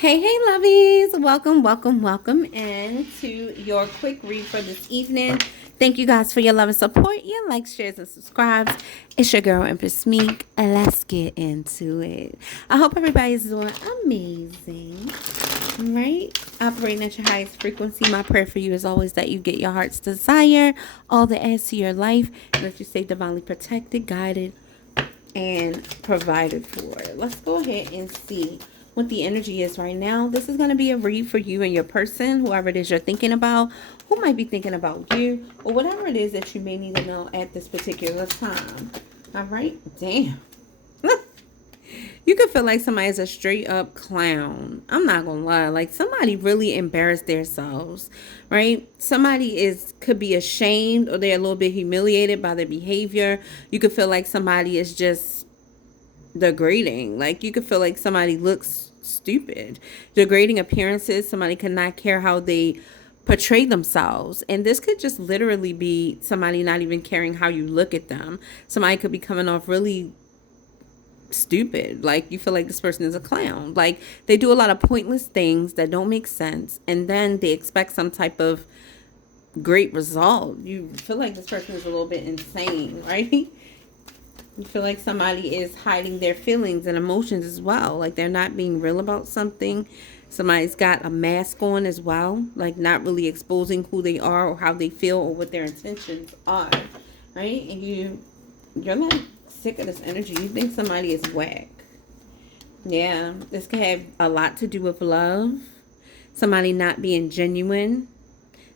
Hey, lovies. Welcome into your quick read for this evening. Thank you guys for your love and support, your likes, shares, and subscribes. It's your girl, Empress Meek. Let's get into it. I hope everybody's doing amazing, right? Operating at your highest frequency. My prayer for you is always that you get your heart's desire, all that adds to your life, and that you stay divinely protected, guided, and provided for. Let's go ahead and see what the energy is right now. This is going to be a read for you and your person, whoever it is you're thinking about, who might be thinking about you, or whatever it is that you may need to know at this particular time. All right? Damn. You could feel like somebody's a straight up clown. I'm not gonna lie. Like somebody really embarrassed themselves, right? Somebody could be ashamed or they're a little bit humiliated by their behavior. You could feel like somebody is just degrading. Like you could feel like somebody looks stupid. Degrading appearances. Somebody could not care how they portray themselves. And this could just literally be somebody not even caring how you look at them. Somebody could be coming off really stupid. Like you feel like this person is a clown. Like they do a lot of pointless things that don't make sense, and then they expect some type of great result. You feel like this person is a little bit insane, right? You feel like somebody is hiding their feelings and emotions as well. Like they're not being real about something. Somebody's got a mask on as well, like not really exposing who they are or how they feel or what their intentions are, right? And you're like sick of this energy. You think somebody is whack. Yeah, this could have a lot to do with love. Somebody not being genuine.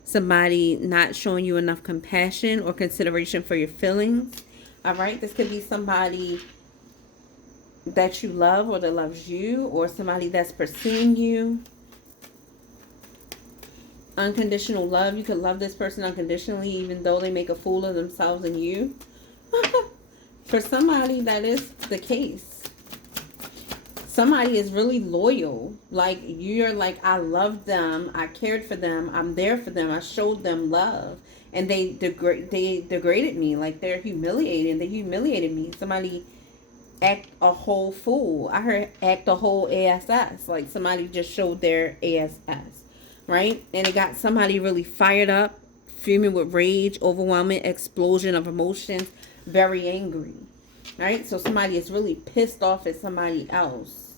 Somebody not showing you enough compassion or consideration for your feelings. All right, this could be somebody that you love or that loves you, or somebody that's pursuing you. Unconditional love. You could love this person unconditionally even though they make a fool of themselves and you. For somebody, that is the case. Somebody is really loyal. Like you're like, I love them. I cared for them. I'm there for them. I showed them love. And they degraded me. Like they're humiliating. They humiliated me. Somebody act a whole fool. I heard act a whole ASS. Like somebody just showed their ASS. Right? And it got somebody really fired up, fuming with rage, overwhelming explosion of emotions, very angry. Right? So somebody is really pissed off at somebody else.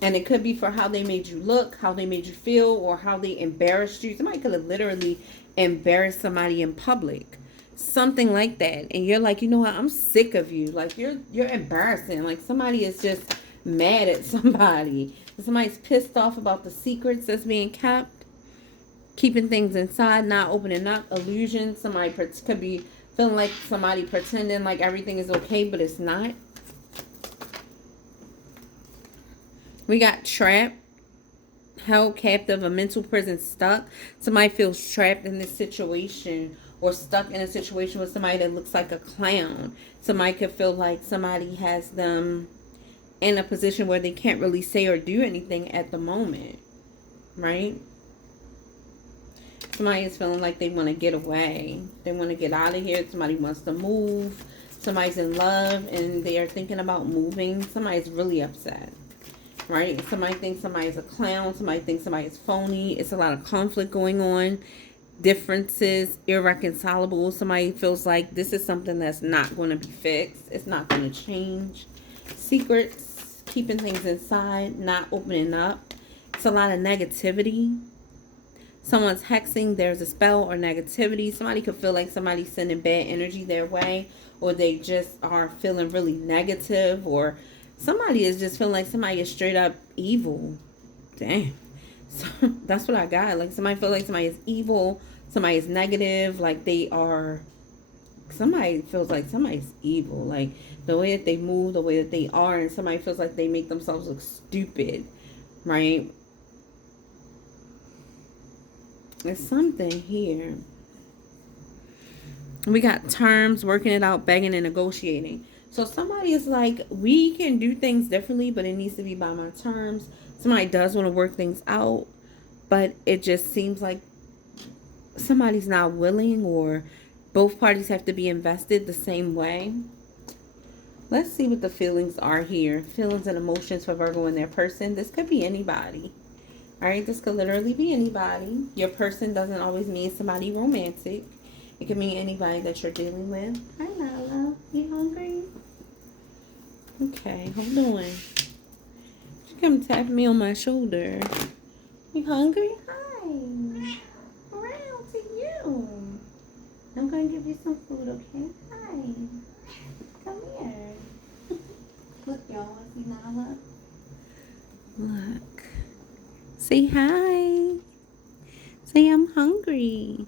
And it could be for how they made you look, how they made you feel, or how they embarrassed you. Somebody could have literally embarrassed somebody in public. Something like that. And you're like, you know what? I'm sick of you. Like you're embarrassing. Like somebody is just mad at somebody. Somebody's pissed off about the secrets that's being kept. Keeping things inside, not opening up. Illusion. Somebody could be feeling like somebody pretending like everything is okay, but it's not. We got trapped, held captive, a mental prison, stuck. Somebody feels trapped in this situation or stuck in a situation with somebody that looks like a clown. Somebody could feel like somebody has them in a position where they can't really say or do anything at the moment, right? Somebody is feeling like they want to get away. They want to get out of here. Somebody wants to move. Somebody's in love and they are thinking about moving. Somebody's really upset. Right? Somebody thinks somebody's a clown. Somebody thinks somebody's phony. It's a lot of conflict going on. Differences, irreconcilable. Somebody feels like this is something that's not going to be fixed. It's not going to change. Secrets, keeping things inside, not opening up. It's a lot of negativity. Someone's hexing. There's a spell or negativity. Somebody could feel like somebody's sending bad energy their way, or they just are feeling really negative, or somebody is just feeling like somebody is straight up evil. Damn. So that's what I got. Like somebody feel like somebody is evil. Somebody is negative. Like they are. Somebody feels like somebody's evil. Like the way that they move, the way that they are. And somebody feels like they make themselves look stupid. Right? There's something here. We got terms, working it out, begging and negotiating. So somebody is like, we can do things differently, but it needs to be by my terms. Somebody does want to work things out, but it just seems like somebody's not willing, or both parties have to be invested the same way. Let's see what the feelings are here. Feelings and emotions for Virgo and their person. This could be anybody. All right, this could literally be anybody. Your person doesn't always mean somebody romantic. It could mean anybody that you're dealing with. Hi, Nala. You hungry? Okay, hold on. She come tap me on my shoulder. You hungry? Hi. Around to you. I'm going to give you some food, okay? Hi. Come here. Look, y'all. See Nala? Look. Say hi. Say I'm hungry.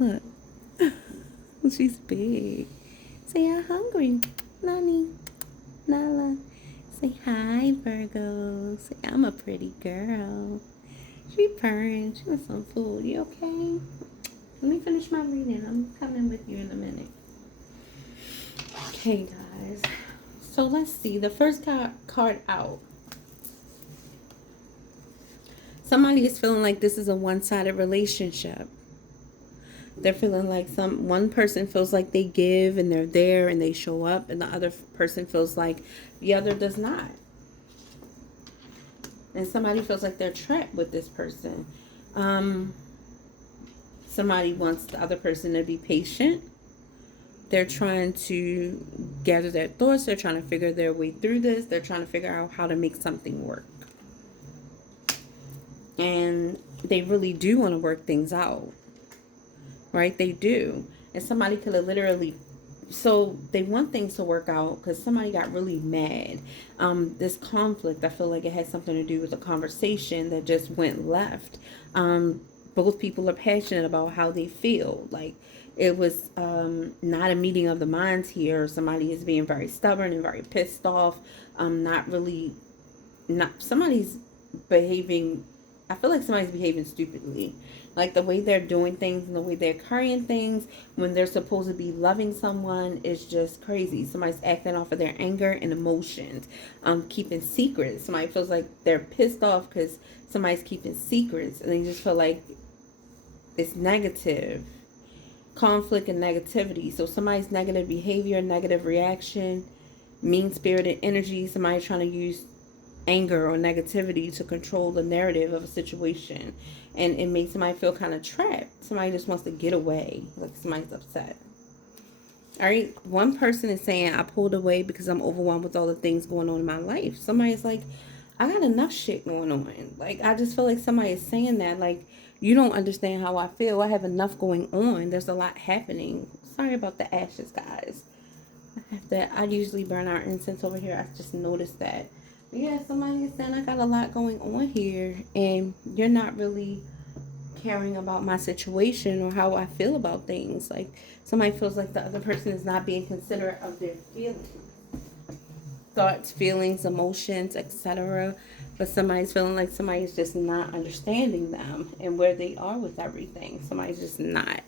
Look. She's big. Say I'm hungry. Nani. Nala. Say hi, Virgo. Say I'm a pretty girl. She purring. She wants some food. You okay? Let me finish my reading. I'm coming with you in a minute. Okay, guys. So let's see. The first card out. Somebody is feeling like this is a one-sided relationship. They're feeling like one person feels like they give and they're there and they show up, and the other person feels like the other does not. And somebody feels like they're trapped with this person. Somebody wants the other person to be patient. They're trying to gather their thoughts. They're trying to figure their way through this. They're trying to figure out how to make something work. And they really do want to work things out. Right? They do. And somebody could have literally... So they want things to work out because somebody got really mad. This conflict, I feel like it had something to do with a conversation that just went left. Both people are passionate about how they feel. Like it was not a meeting of the minds here. Somebody is being very stubborn and very pissed off. Somebody's behaving... I feel like somebody's behaving stupidly. Like the way they're doing things and the way they're carrying things when they're supposed to be loving someone is just crazy. Somebody's acting off of their anger and emotions. Keeping secrets. Somebody feels like they're pissed off because somebody's keeping secrets. And they just feel like it's negative. Conflict and negativity. So somebody's negative behavior, negative reaction, mean-spirited energy. Somebody trying to use anger or negativity to control the narrative of a situation, and it makes somebody feel kind of trapped. Somebody just wants to get away, like somebody's upset. All right, one person is saying, I pulled away because I'm overwhelmed with all the things going on in my life. Somebody's like, I got enough shit going on. Like, I just feel like somebody is saying that, like, you don't understand how I feel. I have enough going on. There's a lot happening. Sorry about the ashes, guys. I usually burn our incense over here. I just noticed that. Yeah, somebody is saying I got a lot going on here and you're not really caring about my situation or how I feel about things. Like somebody feels like the other person is not being considerate of their feelings. Thoughts, feelings, emotions, etc. But somebody's feeling like somebody's just not understanding them and where they are with everything. Somebody's just not.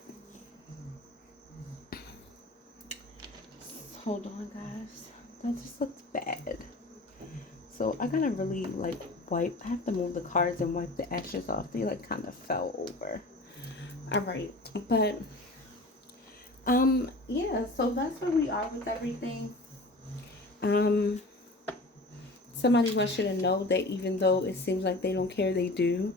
Hold on, guys. That just looks bad. So I gotta really like wipe. I have to move the cards and wipe the ashes off. They like kind of fell over. All right, but yeah. So that's where we are with everything. Somebody wants you to know that even though it seems like they don't care, they do.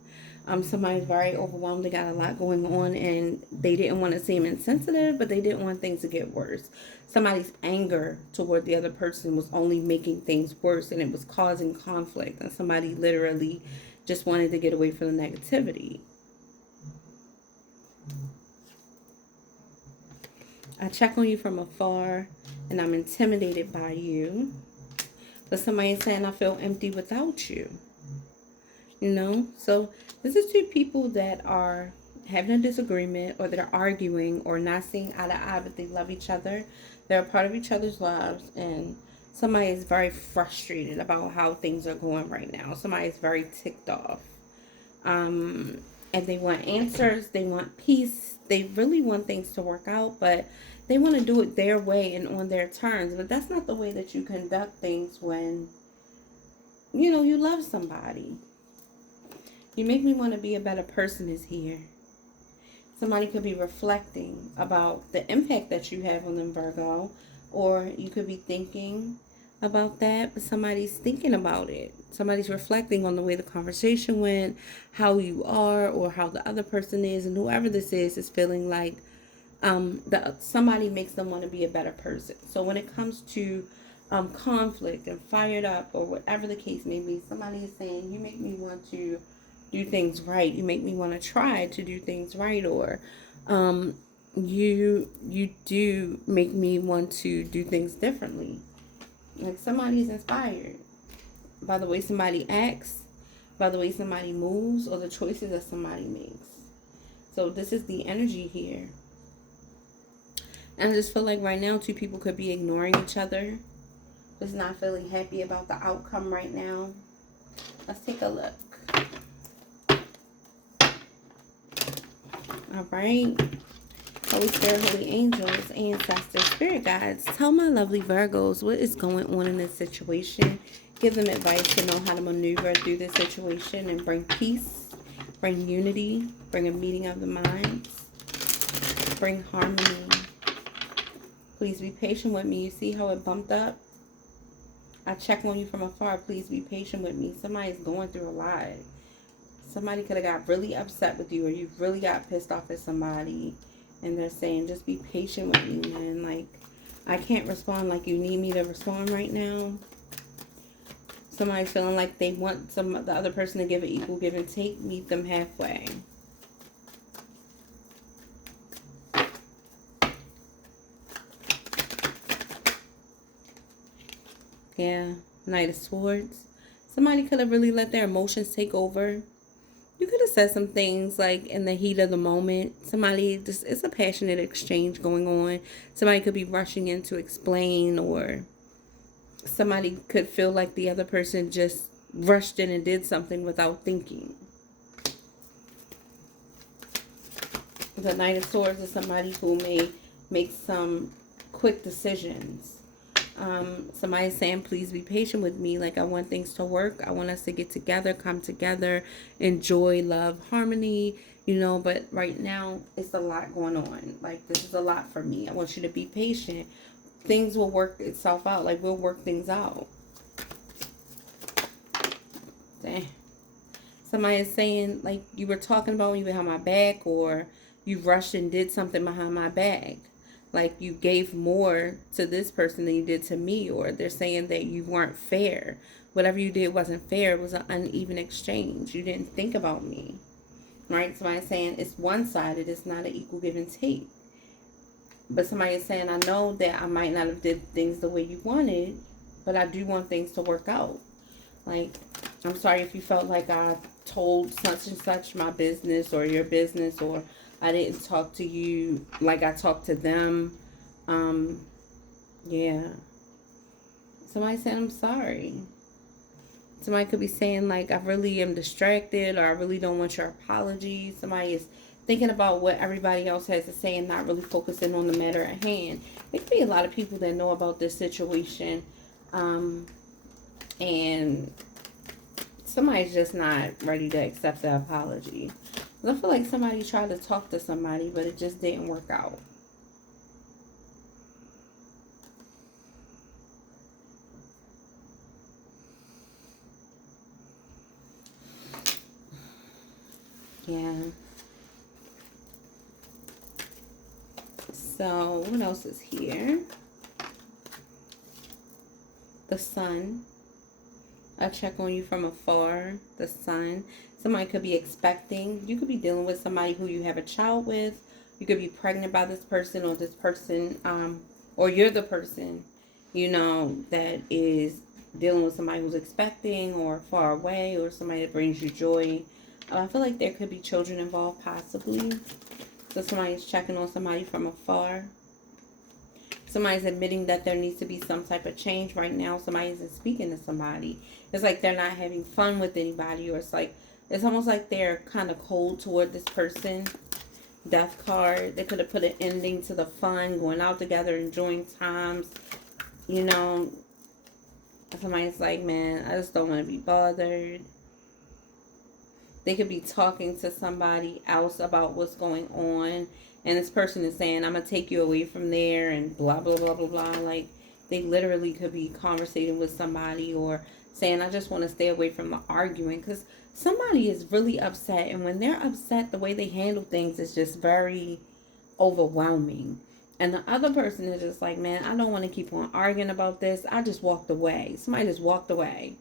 Somebody's very overwhelmed. They got a lot going on and they didn't want to seem insensitive, but they didn't want things to get worse. Somebody's anger toward the other person was only making things worse and it was causing conflict. And somebody literally just wanted to get away from the negativity. I check on you from afar and I'm intimidated by you. But somebody is saying I feel empty without you. You know? So this is two people that are having a disagreement or they're arguing or not seeing eye to eye, but they love each other. They're a part of each other's lives, and somebody is very frustrated about how things are going right now. Somebody is very ticked off. And they want answers. They want peace. They really want things to work out, but they want to do it their way and on their terms. But that's not the way that you conduct things when, you know, you love somebody. You make me want to be a better person is here. Somebody could be reflecting about the impact that you have on them, Virgo. Or you could be thinking about that, but somebody's thinking about it. Somebody's reflecting on the way the conversation went, how you are, or how the other person is, and whoever this is feeling like somebody makes them want to be a better person. So when it comes to conflict and fired up or whatever the case may be, somebody is saying, you make me want to do things right. You make me want to try to do things right, or you do make me want to do things differently. Like somebody's inspired by the way somebody acts, by the way somebody moves, or the choices that somebody makes. So this is the energy here. And I just feel like right now 2 people could be ignoring each other. Just not feeling happy about the outcome right now. Let's take a look. All right. Holy Spirit, Holy Angels, Ancestors, Spirit Guides, tell my lovely Virgos what is going on in this situation. Give them advice to know how to maneuver through this situation and bring peace, bring unity, bring a meeting of the minds, bring harmony. Please be patient with me. You see how it bumped up? I check on you from afar. Please be patient with me. Somebody's going through a lot. Somebody could have got really upset with you, or you really got pissed off at somebody. And they're saying, just be patient with me, man. Like, I can't respond like you need me to respond right now. Somebody's feeling like they want the other person to give an equal give and take. Meet them halfway. Yeah, Knight of Swords. Somebody could have really let their emotions take over. You could have said some things like in the heat of the moment. It's a passionate exchange going on. Somebody could be rushing in to explain, or somebody could feel like the other person just rushed in and did something without thinking. The Knight of Swords is somebody who may make some quick decisions. Somebody's saying, please be patient with me. Like, I want things to work. I want us to get together, come together, enjoy, love, harmony, but right now it's a lot going on. Like, this is a lot for me. I want you to be patient. Things will work itself out. Like, we'll work things out. Dang. Somebody is saying, like, you were talking about me behind my back, or you rushed and did something behind my back. Like, you gave more to this person than you did to me, or they're saying that you weren't fair. Whatever you did wasn't fair. It was an uneven exchange. You didn't think about me, right? Somebody's saying it's one-sided. It's not an equal give and take. But somebody is saying, I know that I might not have did things the way you wanted, but I do want things to work out. Like, I'm sorry if you felt like I told such and such my business or your business, or I didn't talk to you like I talked to them. Yeah. Somebody said, I'm sorry. Somebody could be saying, like, I really am distracted, or I really don't want your apology. Somebody is thinking about what everybody else has to say and not really focusing on the matter at hand. There could be a lot of people that know about this situation. And somebody's just not ready to accept the apology. I feel like somebody tried to talk to somebody, but it just didn't work out. Yeah. So, what else is here? The Sun. I check on you from afar. The Sun. Somebody could be expecting. You could be dealing with somebody who you have a child with. You could be pregnant by this person, or this person, or you're the person, that is dealing with somebody who's expecting, or far away, or somebody that brings you joy. I feel like there could be children involved, possibly. So somebody's checking on somebody from afar. Somebody's admitting that there needs to be some type of change right now. Somebody isn't speaking to somebody. It's like they're not having fun with anybody, or it's almost like they're kind of cold toward this person. Death card. They could have put an ending to the fun, going out together, enjoying times. Somebody's like, man, I just don't want to be bothered. They could be talking to somebody else about what's going on, And this person is saying, I'm going to take you away from there and blah, blah, blah, blah, blah. Like, they literally could be conversating with somebody or saying, I just want to stay away from the arguing. Because somebody is really upset. And when they're upset, the way they handle things is just very overwhelming. And the other person is just like, man, I don't want to keep on arguing about this. I just walked away. Somebody just walked away.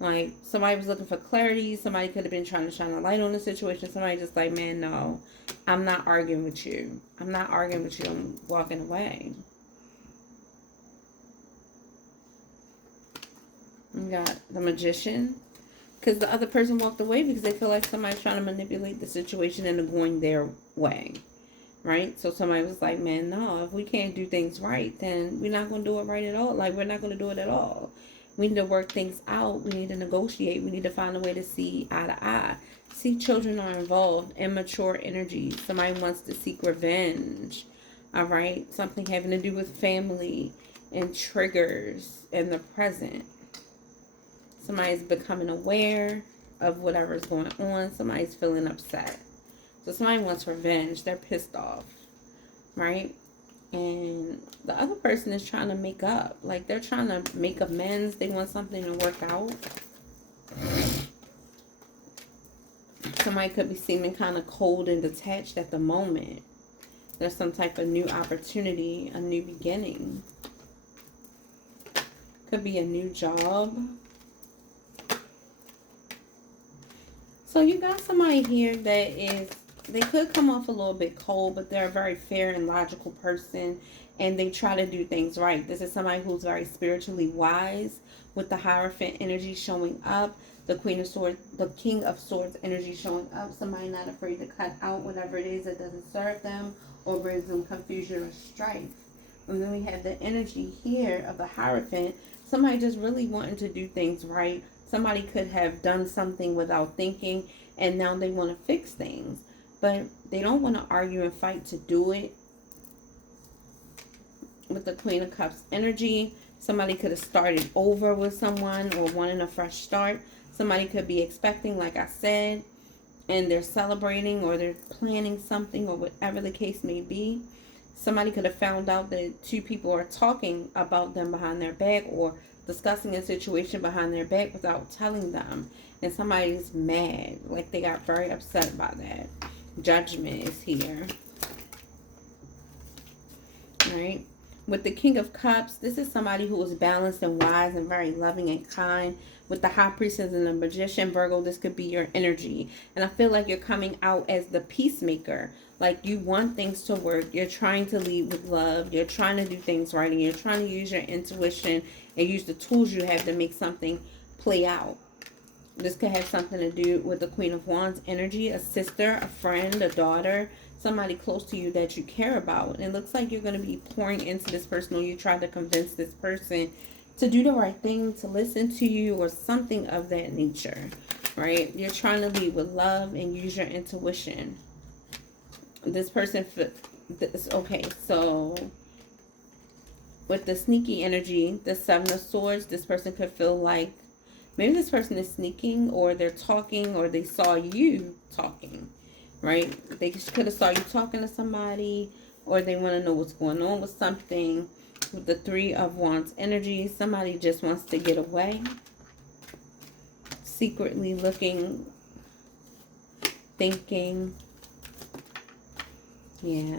Like, somebody was looking for clarity. Somebody could have been trying to shine a light on the situation. Somebody just like, man, no, I'm not arguing with you. I'm not arguing with you. I'm walking away. We got the Magician. Because the other person walked away because they feel like somebody's trying to manipulate the situation into going their way. Right? So somebody was like, man, no, if we can't do things right, then we're not going to do it right at all. Like, we're not going to do it at all. We need to work things out. We need to negotiate. We need to find a way to see eye to eye. See, children are involved. Immature energy. Somebody wants to seek revenge. All right? Something having to do with family and triggers in the present. Somebody's becoming aware of whatever's going on. Somebody's feeling upset. So somebody wants revenge. They're pissed off. Right? And the other person is trying to make up. Like, they're trying to make amends. They want something to work out. Somebody could be seeming kind of cold and detached at the moment. There's some type of new opportunity, a new beginning. Could be a new job. So you got somebody here that is, they could come off a little bit cold, but they're a very fair and logical person, and they try to do things right. This is somebody who's very spiritually wise, with the Hierophant energy showing up, the Queen of Swords, the King of Swords energy showing up. Somebody not afraid to cut out whatever it is that doesn't serve them or brings them confusion or strife. And then we have the energy here of the Hierophant. Somebody just really wanting to do things right. Somebody could have done something without thinking, and now they want to fix things. But they don't want to argue and fight to do it. With the Queen of Cups energy, somebody could have started over with someone or wanting a fresh start. Somebody could be expecting, like I said, and they're celebrating or they're planning something or whatever the case may be. Somebody could have found out that two people are talking about them behind their back or discussing a situation behind their back without telling them. And somebody's mad. Like, they got very upset about that. Judgment is here. Right? With the King of Cups, this is somebody who is balanced and wise and very loving and kind. With the High Priestess and the Magician, Virgo, this could be your energy. And I feel like you're coming out as the peacemaker. Like, you want things to work. You're trying to lead with love. You're trying to do things right. And you're trying to use your intuition and use the tools you have to make something play out. This could have something to do with the Queen of Wands energy, a sister, a friend, a daughter, somebody close to you that you care about. And it looks like you're going to be pouring into this person, or you try to convince this person to do the right thing, to listen to you, or something of that nature, right? You're trying to lead with love and use your intuition. This person, okay, so with the sneaky energy, the Seven of Swords, this person could feel like maybe this person is sneaking, or they're talking, or they saw you talking, right? They could have saw you talking to somebody, or they want to know what's going on with something. With the Three of Wands energy, somebody just wants to get away. Secretly looking, thinking. Yeah.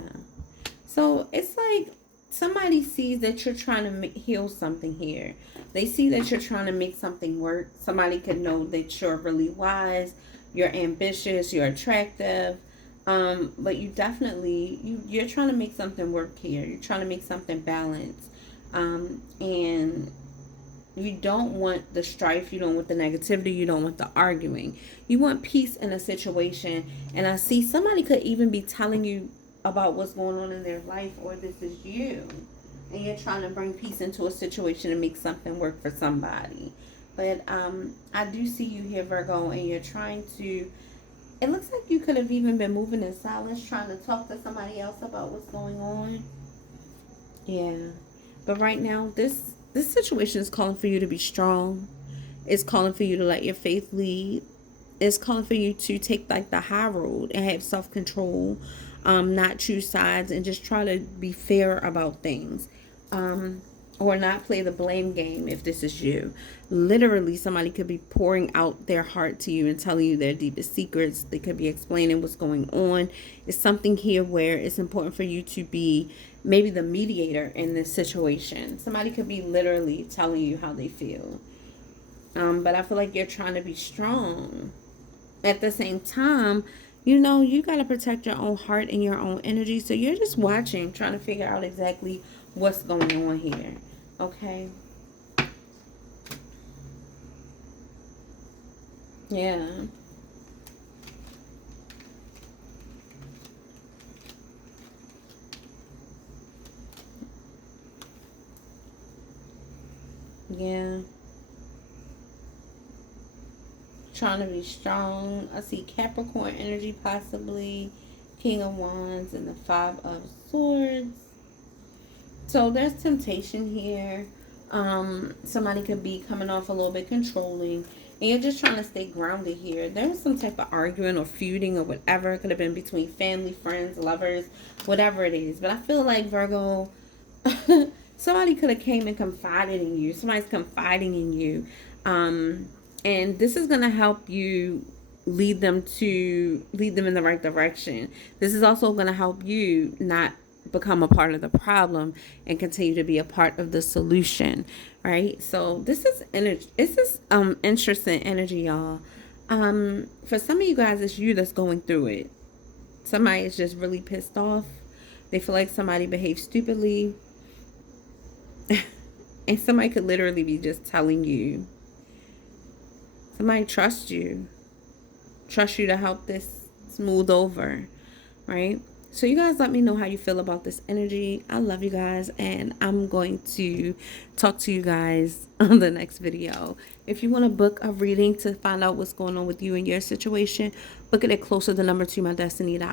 So it's like somebody sees that you're trying to heal something here. They see that you're trying to make something work. Somebody could know that you're really wise, you're ambitious, you're attractive. But you definitely, you're trying to make something work here. You're trying to make something balanced. And you don't want the strife. You don't want the negativity. You don't want the arguing. You want peace in a situation. And I see somebody could even be telling you about what's going on in their life, or this is you. And you're trying to bring peace into a situation and make something work for somebody. But I do see you here, Virgo, and you're trying to, it looks like you could have even been moving in silence, trying to talk to somebody else about what's going on. Yeah. But right now, this situation is calling for you to be strong. It's calling for you to let your faith lead. It's calling for you to take like the high road and have self-control. not choose sides and just try to be fair about things. Or not play the blame game if this is you. Literally, somebody could be pouring out their heart to you and telling you their deepest secrets. They could be explaining what's going on. It's something here where it's important for you to be maybe the mediator in this situation. Somebody could be literally telling you how they feel. But I feel like you're trying to be strong. At the same time, you know, you got to protect your own heart and your own energy. So you're just watching, trying to figure out exactly what's going on here. Okay. Yeah. Yeah. Trying to be strong. I see Capricorn energy possibly. King of Wands and the Five of Swords. So there's temptation here. Somebody could be coming off a little bit controlling. And you're just trying to stay grounded here. There was some type of arguing or feuding or whatever. It could have been between family, friends, lovers, whatever it is. But I feel like, Virgo, somebody could have came and confided in you. Somebody's confiding in you. And this is going to help you lead them in the right direction. This is also going to help you not become a part of the problem and continue to be a part of the solution, right? So this is energy. This is interesting energy, y'all. For some of you guys, it's you that's going through it. Somebody is just really pissed off. They feel like somebody behaved stupidly. And somebody could literally be just telling you. Somebody trusts you. Trust you to help this smooth over, right? So you guys let me know how you feel about this energy. I love you guys, and I'm going to talk to you guys on the next video. If you want to book a reading to find out what's going on with you and your situation, book it at Closer2MyDestinysT.